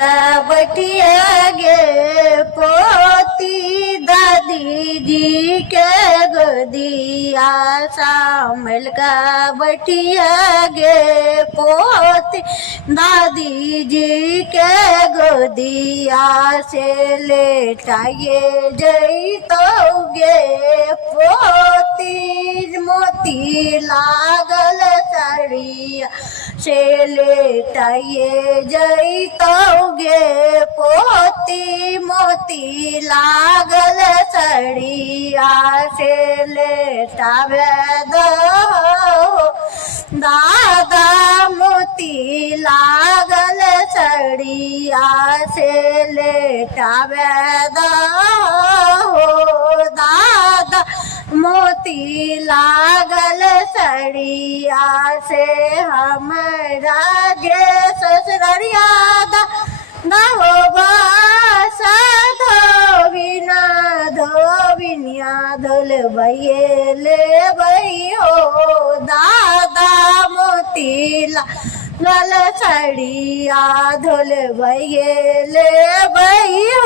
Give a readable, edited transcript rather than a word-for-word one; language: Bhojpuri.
बटिया गे पोती दादी जी के गोदिया सामल का बटिया गे पोती दादी जी के गोदिया से लेटाइए जई तो गे पोती मोती लागल साड़िया से लेटाइए जई तो गे पोती मोती लागल सड़िया से लेटावे दो दादा मोती लागल सड़िया से लेटावे दो दादा मोती लागल सड़िया से हमरा गे ससुरिया ना हो बासा धोबिनिया धोल भैये ले भैयो दादा मोती लागल सड़िया धोल भैये ले भैयो